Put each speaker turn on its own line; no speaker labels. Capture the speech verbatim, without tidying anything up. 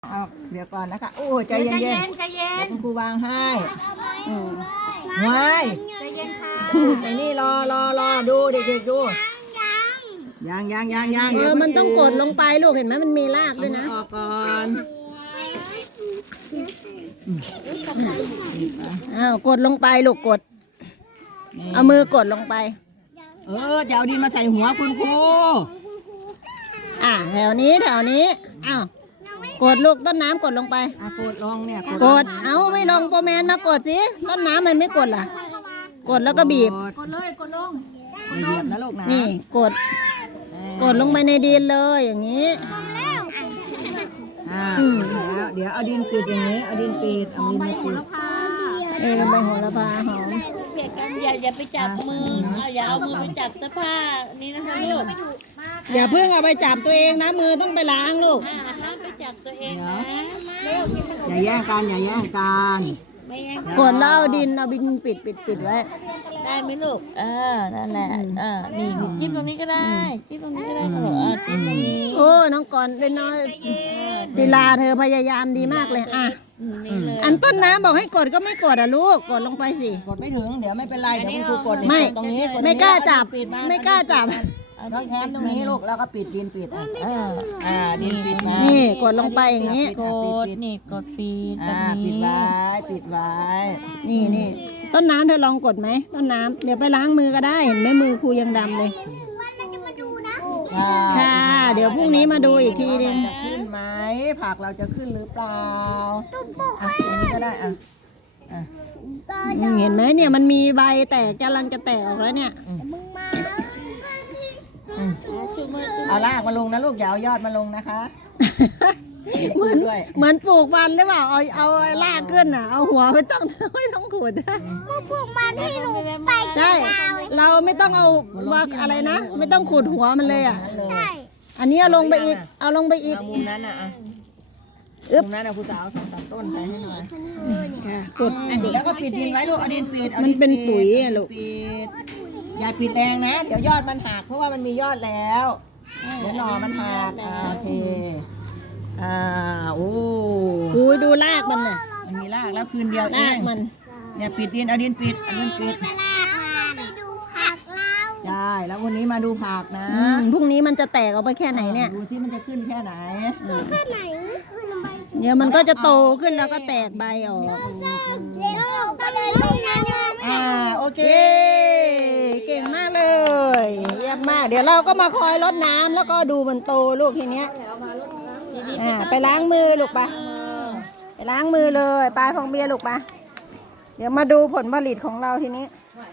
เอาเดี๋ยวก่อนนะคะโอ้ใจเย็น
ใจ
เย็
เย็
น
นใจเย็น
คุณครูวางให้อืมวาย
ใจเย็นค่ะ
ไอ้นี่รอรอรอดูเด็กๆดูยังยังยังยัง
เอ
ดี๋ยว
อมันต้องกดลงไปลูกเห็นไหมมันมีรากด้วยนะ
เอาออกก่อน
อ้าวกดลงไปลูกกด เอามือกดลงไป
เออจะเอาดินมาใส่หัวคุณครู
อ่ะแถวนี้แถวนี้อ้าวกดลูกต้นน้ำกดลงไป
อ่ะกดลงเนี่ย
กดเอาไม่ลงโปรแมนมากดสิต้นน้ำมันไม่กดล่ะ กดแล้วก็บีบ
กดเลยกดลง
ไม่เหยียบนะลูกนะ
นี่กดกดลงไปในดินเลยอย่างนี้
อ่า
อืม
เดี๋ยวเดี๋ยวเอาดินปิดอย่างนี้เอาดินปิดเอาดินมาปิด
เออใบโหระพาหอม
เพียกันอย่าอย่าไปจับมือเอาอย่าเอามือไปจับเสื้อผ้านี่นะคะลูก
อย่าเพิ่งเอาไปจับตัวเองนะมือต้องไปล้างลูก
อ่าห้ามไปจับตัวเองนะ
อย่าแย่งกันอย่าแย่งกัน
ไม่งั้น
กดแล้วเอาดินเอาบินปิดปิดปิดไว้
ได้ไหมลูกเออนั่นแหละเออนี่จิ้มตรงนี้ก็ได้จิ้มตรงนี้ก็ได้ค่ะลูกเออจิ้มตรงนี้
โอ้น้องก่อนเป็นน้อยศิลาเธอพยายามดีมากเลยอ่ะ
อืมนี่เลย
อันต้นน้ำบอกให้กดก็ไม่กดอ่ะลูกกดลงไปสิ
กดไม่ถึงเดี๋ยวไม่เป็นไรเดี๋ยวคุณครูกดนี่
ไม่
กดตรงนี้กดตรงนี้
ไม่กล้าจับ
ปิดา
ไม่กล้าจับ
น้องแคนตรงนี้ลูกแล้วก็ปิดดินปิดอ่ะ
เออ
อ่าดินปิดนะ
นี่กดลงไปอย่างนี้
กดนี่กดปีดแบ
อ่า
บ
ปิด
นี้
ไว้ปิดไว้
นี่นี่ต้นน้ำเธอลองกดไหมต้นน้ำเดี๋ยวไปล้างมือก็ได้เห็นไหมมือครูยังดำเลย
อ่า
ค่ะ เดี๋ยวพรุ่งนี้มาดูอีกทีนึง
จะขึ้นไหมผักเราจะขึ้นหรือเปล่าอ่ะตรงนี้ก็ได้อ่ะอ่ะ
อืมเห็นไหมเนี่ยมันมีใบแตกกำลังจะแตกออกแล้วเนี่ย
อืม
ชูมือชู
เอารากมาลงนะลูกอย่าเอายอดมาลงนะคะ
เหมือน
ด้วย
เหมือนปลูกมันหรือเปล่าเอาเอารากขึ้นอ่ะเอาหัวไม่ต้อง ไม่ต้องขุด
พวกมันให้หนูไป
ใช่เราไม่ต้องเอาว่าอะไรนะ ไม่ต้องขุดหัวมันเลยอ่ะ
ใช่
อันนี้เอาลงไปอีก เอาลงไปอีก
เอามุมนั้นอ่ะอ่ะ
อึ๊บ
มุมนั้นอ่ะคุณสาวสองสามต้นใช้ให้หน่อย
ค่ะกด
แล้วก็ปิดดินไว้ลูกเอาดินปิดอา
มัน
ดิ
เป็น
ด
ปุ๋ยอะลูก
ปิดอย่าปิดแรงนะ เดี๋ยวยอดมันหักเพราะว่ามันมียอดแล้วเดี๋ยวหน่อมันหักอ่าโอเคอ่าโอ้
ดูดูรากมันน่ะ
มันมีรากแล้วคืนเดียวเอ
ราก
ง
มัน
เนี่ยปิดดินเอาดินปิดเอาดินปิด
ไปดูผักเรา
ใช่แล้ววันนี้มาดูผักนะ
อืมพรุ่งนี้มันจะแตกออกไปแค่ไหนเนี่ย
ดูที่มันจะขึ้นแค่ไหน
แค่ไหนคือทำไม
เดี๋ยวมันก็จะโตขึ้นแล้วก็แตกใบออก
เลี้ยงไปเลยไม่นาน
อ่าโอเค
เย้เก่งมากเลย เยี่ยมมาก เดี๋ยวเราก็มาคอยรดน้ำแล้วก็ดูมันโตลูกทีเนี้ยอ่าไปล้างมือลูกปะไปล้างมือเลยปลายฟองเบียร์ลูกปะเดี๋ยวมาดูผลผลิตของเราทีนี้
ไ